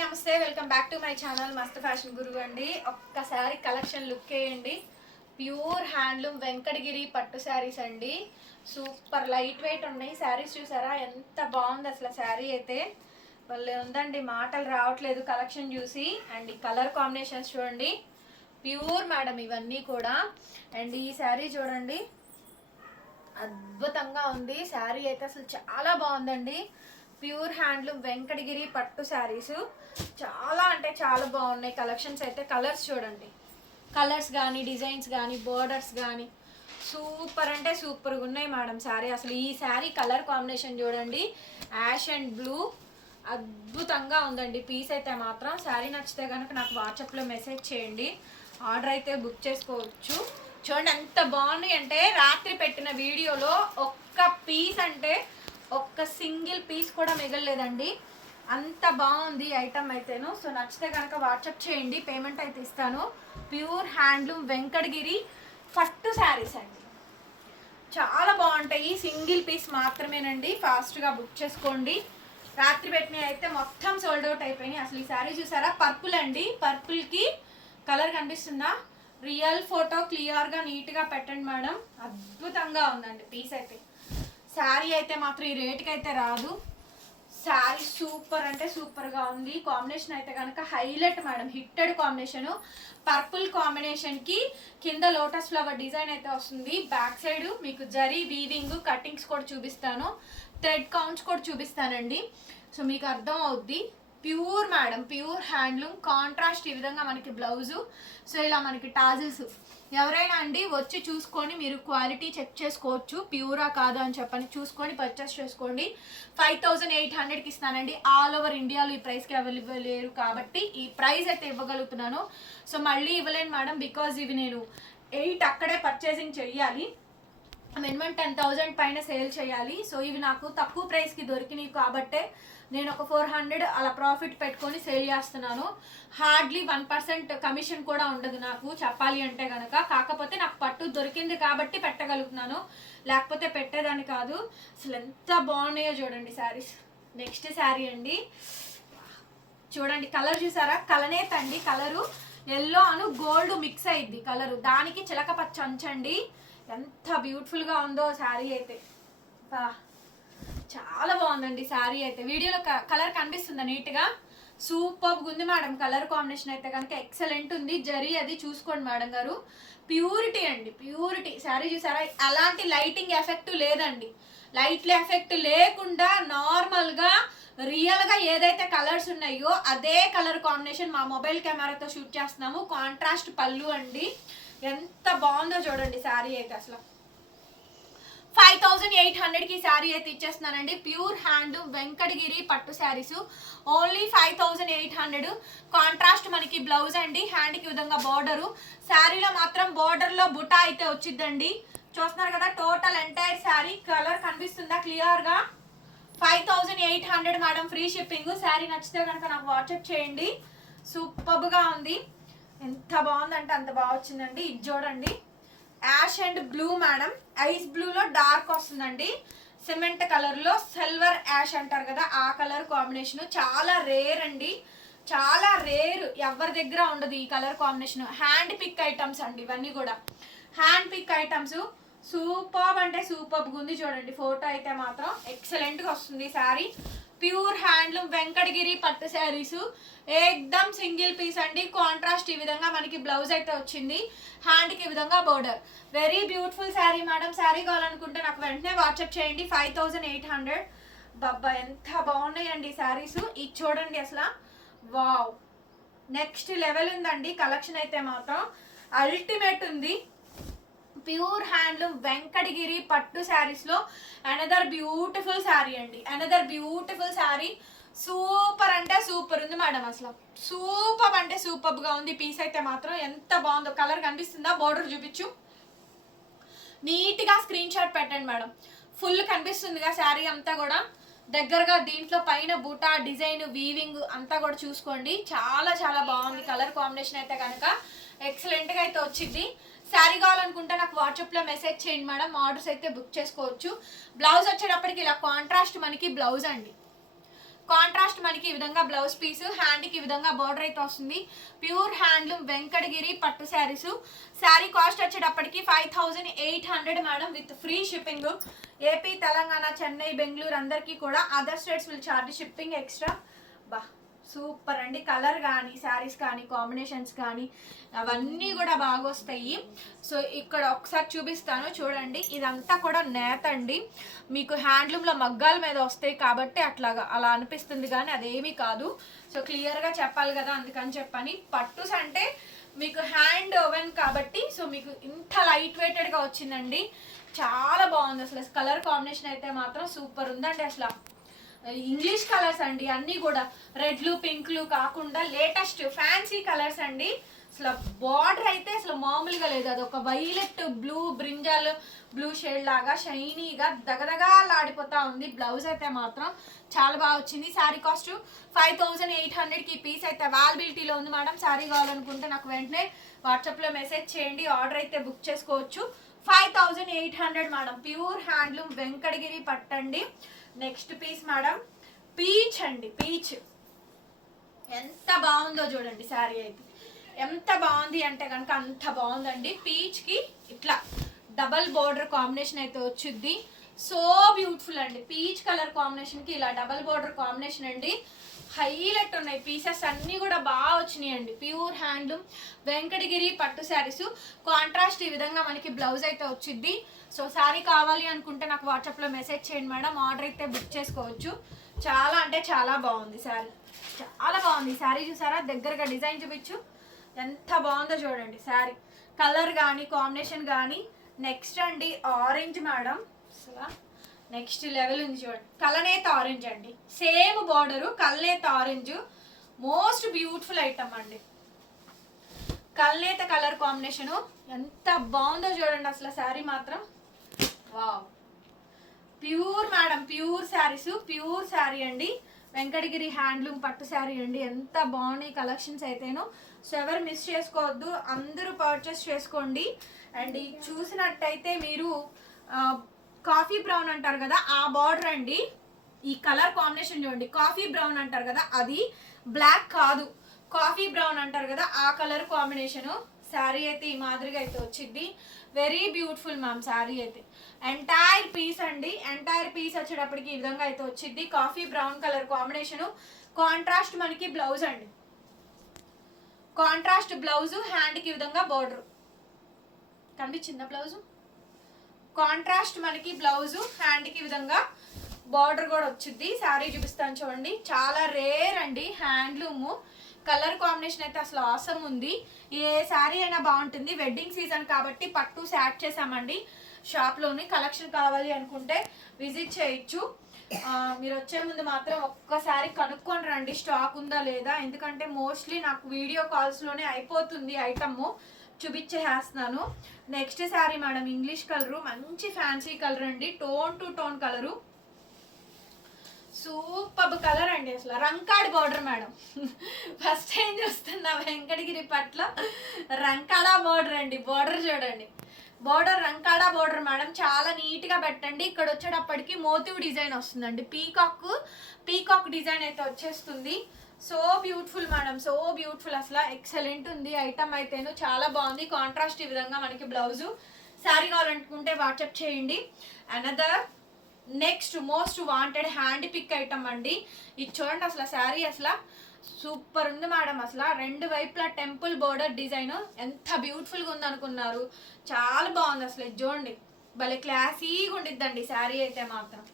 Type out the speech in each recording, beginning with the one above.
నమస్తే, welcome back to my channel మస్త్ fashion గురు అండి. ఒక్కసారి కలెక్షన్ లుక్ వేయండి. ప్యూర్ హ్యాండ్లూమ్ వెంకటగిరి పట్టు శారీస్ అండి. సూపర్ లైట్ వెయిట్ ఉన్నాయి శారీస్. చూసారా ఎంత బాగుంది అసలు శారీ అయితే. వాళ్ళు ఉందండి, మాటలు రావట్లేదు కలెక్షన్ చూసి. అండ్ ఈ కలర్ కాంబినేషన్స్ చూడండి, ప్యూర్ మేడం ఇవన్నీ కూడా. అండ్ ఈ శారీ చూడండి, అద్భుతంగా ఉంది శారీ అయితే. అసలు చాలా బాగుందండి. ప్యూర్ హ్యాండ్లూమ్ వెంకటగిరి పట్టు శారీస్ చాలా అంటే చాలా బాగున్నాయి కలెక్షన్స్ అయితే. కలర్స్ చూడండి, కలర్స్ కానీ డిజైన్స్ కానీ బోర్డర్స్ కానీ సూపర్ అంటే సూపర్గా ఉన్నాయి మేడం శారీ. అసలు ఈ శారీ కలర్ కాంబినేషన్ చూడండి, యాష్ అండ్ బ్లూ, అద్భుతంగా ఉందండి పీస్ అయితే మాత్రం. శారీ నచ్చితే కనుక నాకు వాట్సాప్లో మెసేజ్ చేయండి, ఆర్డర్ అయితే బుక్ చేసుకోవచ్చు. చూడండి ఎంత బాగున్నాయి అంటే, రాత్రి పెట్టిన వీడియోలో ఒక్క పీస్ అంటే ఒక్క సింగిల్ పీస్ కూడా మిగలలేదండి, అంత బాగుంది ఐటమ్ అయితేను. సో నచ్చితే కనుక వాట్సాప్ చేయండి, పేమెంట్ అయితే ఇస్తాను. ప్యూర్ హ్యాండ్లూమ్ వెంకటగిరి పట్టు శారీస్ అండి, చాలా బాగుంటాయి. సింగిల్ పీస్ మాత్రమేనండి, ఫాస్ట్గా బుక్ చేసుకోండి. రాత్రి పెట్టినవి అయితే మొత్తం సోల్డ్ అవుట్ అయిపోయినాయి. అసలు ఈ శారీ చూసారా, పర్పుల్ అండి. పర్పుల్కి కలర్ కనిపిస్తుందా, రియల్ ఫోటో క్లియర్గా నీట్గా పెట్టండి మేడం. అద్భుతంగా ఉందండి పీస్ అయితే. శారీ అయితే మాత్రం ఈ రేట్కి అయితే రాదు. శారీ సూపర్ అంటే సూపర్గా ఉంది. కాంబినేషన్ అయితే కనుక highlight madam, hitted combination. Purple కాంబినేషన్కి కింద లోటస్ ఫ్లవర్ డిజైన్ అయితే వస్తుంది. బ్యాక్ సైడ్ మీకు జరీ వీవింగ్ కటింగ్స్ కూడా చూపిస్తాను, థ్రెడ్ కౌంట్స్ కూడా చూపిస్తానండి. సో మీకు అర్థం అవుద్ది. Pure madam, pure handloom. Contrast ఈ విధంగా మనకి బ్లౌజు. సో ఇలా మనకి టాజిల్స్. ఎవరైనా అండి వచ్చి చూసుకొని మీరు క్వాలిటీ చెక్ చేసుకోవచ్చు, ప్యూరా కాదా అని చెప్పని చూసుకొని పర్చేస్ చేసుకోండి. 5800కి ఇస్తానండి. ఆల్ ఓవర్ ఇండియాలో ఈ ప్రైస్కి అవైలబుల్ లేరు కాబట్టి ఈ ప్రైస్ అయితే ఇవ్వగలుగుతున్నాను. సో మళ్ళీ ఇవ్వలేను మేడం, బికాజ్ ఇవి నేను 8 అక్కడే పర్చేసింగ్ చెయ్యాలి, మినిమం 10,000 పైన సేల్ చేయాలి. సో ఇవి నాకు తక్కువ ప్రైస్కి దొరికినాయి కాబట్టే నేను ఒక 400 అలా ప్రాఫిట్ పెట్టుకొని సేల్ చేస్తున్నాను. హార్డ్లీ 1% కమిషన్ కూడా ఉండదు నాకు చెప్పాలి అంటే కనుక. కాకపోతే నాకు పట్టు దొరికింది కాబట్టి పెట్టగలుగుతున్నాను, లేకపోతే పెట్టేదాన్ని కాదు. అసలు ఎంత బాగున్నాయో చూడండి శారీస్. నెక్స్ట్ శారీ అండి, చూడండి కలర్ చూసారా, కలనేత అండి. కలరు ఎల్లో అను గోల్డ్ మిక్స్ అయింది కలరు, దానికి చిలక పచ్చ అంచండి. ఎంత బ్యూటిఫుల్గా ఉందో శారీ అయితే. చాలా బాగుందండి శారీ అయితే. వీడియోలో కలర్ కనిపిస్తుందా నీట్గా, సూపర్గా ఉంది మేడం. కలర్ కాంబినేషన్ అయితే కనుక ఎక్సలెంట్ ఉంది. జరీ అది చూసుకోండి మేడం గారు. ప్యూరిటీ అండి, ప్యూరిటీ. శారీ చూసారా, అలాంటి లైటింగ్ ఎఫెక్ట్ లేదండి. లైట్ల ఎఫెక్ట్ లేకుండా నార్మల్గా రియల్గా ఏదైతే కలర్స్ ఉన్నాయో అదే కలర్ కాంబినేషన్ మా మొబైల్ కెమెరాతో షూట్ చేస్తున్నాము. కాంట్రాస్ట్ పళ్ళు అండి, ఎంత బాగుందో చూడండి శారీ అయితే. అసలు 5800కి శారీ అయితే ఇచ్చేస్తున్నానండి. ప్యూర్ హ్యాండ్లూమ్ వెంకటగిరి పట్టు శారీస్ ఓన్లీ 5800. కాంట్రాస్ట్ మనకి బ్లౌజ్ అండి, హ్యాండ్కి విధంగా బార్డరు. శారీలో మాత్రం బార్డర్లో బుటా అయితే వచ్చిందండి. చూస్తున్నారు కదా, టోటల్ ఎంటైర్ శారీ కలర్ కనిపిస్తుందా క్లియర్గా. 5800 మేడం, ఫ్రీ షిప్పింగ్. శారీ నచ్చితే కనుక నాకు వాట్సాప్ చేయండి. సూపర్గా ఉంది, ఎంత బాగుందంటే అంత బాగా వచ్చిందండి. ఇది చూడండి, ash and blue madam. Ice బ్లూలో డార్క్ వస్తుందండి, సిమెంట్ కలర్లో సిల్వర్ యాష్ అంటారు కదా ఆ కలర్ కాంబినేషన్. చాలా రేర్ అండి, చాలా రేర్, ఎవరి దగ్గర ఉండదు ఈ colour combination. Hand pick items అండి ఇవన్నీ కూడా, హ్యాండ్ పిక్ ఐటమ్స్. సూపర్ అంటే సూపర్గా ఉంది చూడండి. ఫోటో అయితే మాత్రం ఎక్సలెంట్గా వస్తుంది శారీ. ప్యూర్ హ్యాండ్లూమ్ వెంకటగిరి పట్టు శారీస్ ఏకదమ్ సింగిల్ పీస్ అండి. కాంట్రాస్ట్ ఈ విధంగా మనకి బ్లౌజ్ అయితే వచ్చింది, హ్యాండ్కి ఈ విధంగా border. Very beautiful sari madam. Sari కావాలనుకుంటే నాకు వెంటనే వాట్సాప్ చేయండి. 5800. బాబా ఎంత బాగున్నాయండి శారీస్. ఇది చూడండి అసలు, వావ్, నెక్స్ట్ లెవెల్ ఉందండి కలెక్షన్ అయితే మాత్రం. అల్టిమేట్ ఉంది. ప్యూర్ హ్యాండ్లూమ్ వెంకటగిరి పట్టు శారీస్లో అనదర్ బ్యూటిఫుల్ శారీ అండి, అనదర్ బ్యూటిఫుల్ శారీ. సూపర్ అంటే సూపర్ ఉంది మేడం. అసలు సూపర్ అంటే సూపర్గా ఉంది పీస్ అయితే మాత్రం. ఎంత బాగుందో, కలర్ కనిపిస్తుందా, బోర్డర్ చూపించు, నీట్గా స్క్రీన్ షాట్ పెట్టండి మేడం. ఫుల్ కనిపిస్తుందిగా శారీ అంతా కూడా దగ్గరగా. దీంట్లో పైన బూటా డిజైన్ వీవింగ్ అంతా కూడా చూసుకోండి, చాలా చాలా బాగుంది. కలర్ కాంబినేషన్ అయితే కనుక ఎక్సలెంట్గా అయితే వచ్చింది. శారీ కావాలనుకుంటే నాకు వాట్సాప్లో మెసేజ్ చేయండి మేడం, ఆర్డర్స్ అయితే బుక్ చేసుకోవచ్చు. బ్లౌజ్ వచ్చేటప్పటికి ఇలా కాంట్రాస్ట్ మనకి బ్లౌజ్ అండి, కాంట్రాస్ట్ మనకి ఈ విధంగా బ్లౌజ్ పీస్, హ్యాండ్కి ఈ విధంగా బార్డర్ అయితే వస్తుంది. ప్యూర్ హ్యాండ్లూమ్ వెంకటగిరి పట్టు శారీస్. శారీ కాస్ట్ వచ్చేటప్పటికి 5800 madam, with free shipping. AP, Telangana, Chennai, Bengaluru అందరికీ కూడా. Other states will charge shipping extra. బా సూపర్ అండి. కలర్ కానీ, శారీస్ కానీ, కాంబినేషన్స్ కానీ అవన్నీ కూడా బాగా వస్తాయి. సో ఇక్కడ ఒకసారి చూపిస్తాను చూడండి. ఇదంతా కూడా నేత అండి. మీకు హ్యాండ్లూమ్లో మగ్గాల మీద వస్తాయి కాబట్టి అలా అనిపిస్తుంది, కానీ అదేమీ కాదు. సో క్లియర్గా చెప్పాలి కదా, అందుకని చెప్పని. పట్టుస్ అంటే మీకు హ్యాండ్ ఓవెన్ కాబట్టి సో మీకు ఇంత లైట్ వెయిటెడ్గా వచ్చిందండి. చాలా బాగుంది అసలు. కలర్ కాంబినేషన్ అయితే మాత్రం సూపర్ ఉందండి. అసలు ఇంగ్లీష్ కలర్స్ అండి అన్నీ కూడా. రెడ్లు, పింక్లు కాకుండా లేటెస్ట్ ఫ్యాన్సీ కలర్స్ అండి. అసలు బార్డర్ అయితే అసలు మామూలుగా లేదు. అది ఒక violet blue, brinjal blue shade లాగా షైనీగా దగదగాలాడిపోతా ఉంది. బ్లౌజ్ అయితే మాత్రం చాలా బాగా వచ్చింది. శారీ కాస్ట్ 5800కి పీస్ అయితే అవైలబిలిటీలో ఉంది మేడం. శారీ కావాలనుకుంటే నాకు వెంటనే వాట్సాప్లో మెసేజ్ చేయండి, ఆర్డర్ అయితే బుక్ చేసుకోవచ్చు. 5800 మేడం. ప్యూర్ హ్యాండ్లూమ్ వెంకటగిరి పట్టండి. నెక్స్ట్ పీస్ మేడం, పీచ్ అండి. పీచ్ ఎంత బాగుందో చూడండి. శారీ అయితే ఎంత బాగుంది అంటే కనుక అంత బాగుందండి. పీచ్కి ఇట్లా డబల్ బోర్డర్ కాంబినేషన్ అయితే వచ్చింది. సో బ్యూటిఫుల్ అండి. పీచ్ కలర్ కాంబినేషన్కి ఇలా డబల్ బోర్డర్ కాంబినేషన్ అండి. హైలైట్ ఉన్నాయి. పీసెస్ అన్నీ కూడా బాగా వచ్చినాయి అండి. ప్యూర్ హ్యాండ్లూమ్ వెంకటగిరి పట్టు శారీస్. కాంట్రాస్ట్ ఈ విధంగా మనకి బ్లౌజ్ అయితే వచ్చింది. సో శారీ కావాలి అనుకుంటే నాకు వాట్సాప్లో మెసేజ్ చేయండి మేడం, ఆర్డర్ అయితే బుక్ చేసుకోవచ్చు. చాలా అంటే చాలా బాగుంది శారీ, చాలా బాగుంది. శారీ చూసారా, దగ్గరగా డిజైన్ చూపించు ఎంత బాగుందో చూడండి. శారీ కలర్ కానీ, కాంబినేషన్ కానీ. నెక్స్ట్ అండి ఆరెంజ్ మేడం. అసలు నెక్స్ట్ లెవెల్ ఉంది చూడండి. కలనేత ఆరెంజ్ అండి. సేమ్ బార్డరు, కలనేత ఆరెంజ్. మోస్ట్ బ్యూటిఫుల్ ఐటమ్ అండి. కలనేత కలర్ కాంబినేషను ఎంత బాగుందో చూడండి అసలు. శారీ మాత్రం wow. Pure madam, pure saris. Pure sari అండి. వెంకటగిరి హ్యాండ్లూమ్ పట్టు శారీ అండి. ఎంత బాగున్నాయి కలెక్షన్స్ అయితేను. సో ఎవరు మిస్ చేసుకోవద్దు, అందరూ పర్చేస్ చేసుకోండి. అండ్ చూసినట్టయితే మీరు కాఫీ బ్రౌన్ అంటారు కదా, ఆ బార్డర్ అండి. ఈ కలర్ కాంబినేషన్ చూడండి. కాఫీ బ్రౌన్ అంటారు కదా, అది బ్లాక్ కాదు, కాఫీ బ్రౌన్ అంటారు కదా, ఆ కలర్ కాంబినేషను. శారీ అయితే ఈ మాదిరిగా అయితే వచ్చింది. వెరీ బ్యూటిఫుల్ మ్యామ్ శారీ అయితే. ఎంటైర్ పీస్ అండి. ఎంటైర్ పీస్ వచ్చేటప్పటికి ఈ విధంగా అయితే వచ్చింది. Coffee brown colour combination. Contrast మనకి బ్లౌజ్ అండి. కాంట్రాస్ట్ బ్లౌజు, హ్యాండ్కి ఈ విధంగా బార్డర్ కనిపించిందా బ్లౌజు. కాంట్రాస్ట్ మనకి బ్లౌజు, హ్యాండ్కి ఈ విధంగా బార్డర్ కూడా వచ్చింది. శారీ చూపిస్తాను చూడండి. చాలా రేర్ అండి హ్యాండ్లూము. కలర్ కాంబినేషన్ అయితే అసలు ఆసమ్ ఉంది. ఏ శారీ అయినా బాగుంటుంది. వెడ్డింగ్ సీజన్ కాబట్టి పట్టూస్ యాడ్ చేసామండి షాప్లోని. కలెక్షన్ కావాలి అనుకుంటే విజిట్ చేయొచ్చు. మీరు వచ్చే ముందు మాత్రం ఒక్కసారి కనుక్కొని రండి స్టాక్ ఉందా లేదా. ఎందుకంటే మోస్ట్లీ నాకు వీడియో కాల్స్లోనే అయిపోతుంది ఐటమ్, చూపించేస్తున్నాను. Next sari madam English colour, మంచి ఫ్యాన్సీ కలర్ అండి. Tone to tone colour, super colour అండి. అసలు రంకాడ్ బార్డర్ మేడం. ఫస్ట్ టైం చూస్తున్నా వెంకటగిరి పట్ల రంకాడా బార్డర్ అండి. బార్డర్ చూడండి, బార్డర్ రంకాడా బార్డర్ మేడం. చాలా నీట్గా పెట్టండి. ఇక్కడ వచ్చేటప్పటికి మోతివ్ డిజైన్ వస్తుందండి. పీకాక్ డిజైన్ అయితే వచ్చేస్తుంది. So beautiful madam, so beautiful. అసలు ఎక్సలెంట్ ఉంది ఐటమ్ అయితేను. చాలా బాగుంది. కాంట్రాస్ట్ ఈ విధంగా మనకి బ్లౌజు. శారీ కావాలనుకుంటే వాట్సాప్ చేయండి. Another next most wanted hand pick item అండి. ఇది చూడండి అసలు. శారీ అసలు సూపర్ ఉంది మేడం. అసలు రెండు వైపులా టెంపుల్ బోర్డర్ డిజైన్ ఎంత బ్యూటిఫుల్గా ఉంది అనుకున్నారు. చాలా బాగుంది అసలు. ఇది చూడండి, భలే క్లాసీగా ఉండిద్దండి శారీ అయితే మాత్రం.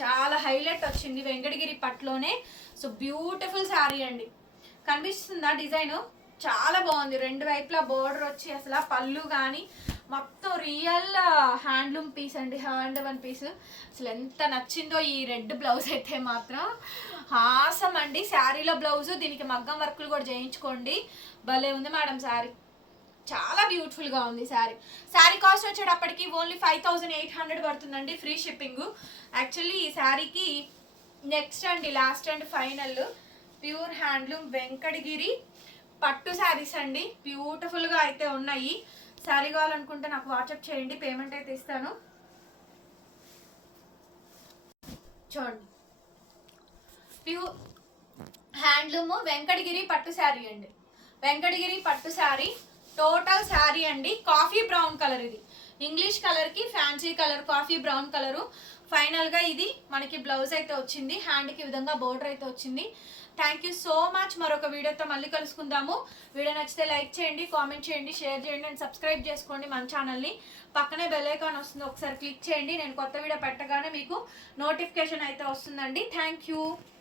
చాలా హైలైట్ వచ్చింది వెంకటగిరి పట్టులోనే. సో బ్యూటిఫుల్ శారీ అండి. కనిపిస్తుందా డిజైన్? చాలా బాగుంది. రెండు వైపులా బోర్డర్ వచ్చి అసలు పళ్ళు కానీ మొత్తం రియల్ హ్యాండ్లూమ్ పీస్ అండి. Hand one piece. అసలు ఎంత నచ్చిందో ఈ రెడ్ బ్లౌజ్ అయితే మాత్రం. హాసం అండి. శారీలో బ్లౌజు, దీనికి మగ్గం వర్కులు కూడా చేయించుకోండి. భలే ఉంది మేడం శారీ. చాలా బ్యూటిఫుల్గా ఉంది శారీ. శారీ కాస్ట్ వచ్చేటప్పటికి ఓన్లీ 5800 పడుతుందండి, ఫ్రీ షిప్పింగ్. యాక్చువల్లీ ఈ శారీకి నెక్స్ట్ అండి last and final pure handloom Venkatagiri పట్టు శారీస్ అండి. బ్యూటిఫుల్గా అయితే ఉన్నాయి. శారీ కావాలనుకుంటే నాకు వాట్సాప్ చేయండి, పేమెంట్ అయితే ఇస్తాను. చూడండి, ప్యూర్ హ్యాండ్లూమ్ వెంకటగిరి పట్టు శారీ అండి. వెంకటగిరి పట్టు శారీ టోటల్ శారీ అండి. కాఫీ బ్రౌన్ కలర్, ఇది ఇంగ్లీష్ కలర్ కి fancy colour coffee brown colour. Final గా ఇది మనకి బ్లౌజ్ అయితే వచ్చింది, హ్యాండ్ కి విధంగా బోర్డర్ అయితే వచ్చింది. Thank you so much. మరొక వీడియోతో మళ్ళీ కలుసుకుందాము. వీడియో నచ్చితే లైక్ చేయండి, కామెంట్ చేయండి, షేర్ చేయండి అండ్ సబ్స్క్రైబ్ చేసుకోండి మన ఛానల్ని. పక్కనే బెల్ ఐకాన్ వస్తుంది, ఒకసారి క్లిక్ చేయండి. నేను కొత్త వీడియో పెట్టగానే మీకు నోటిఫికేషన్ అయితే వస్తుందండి. Thank you.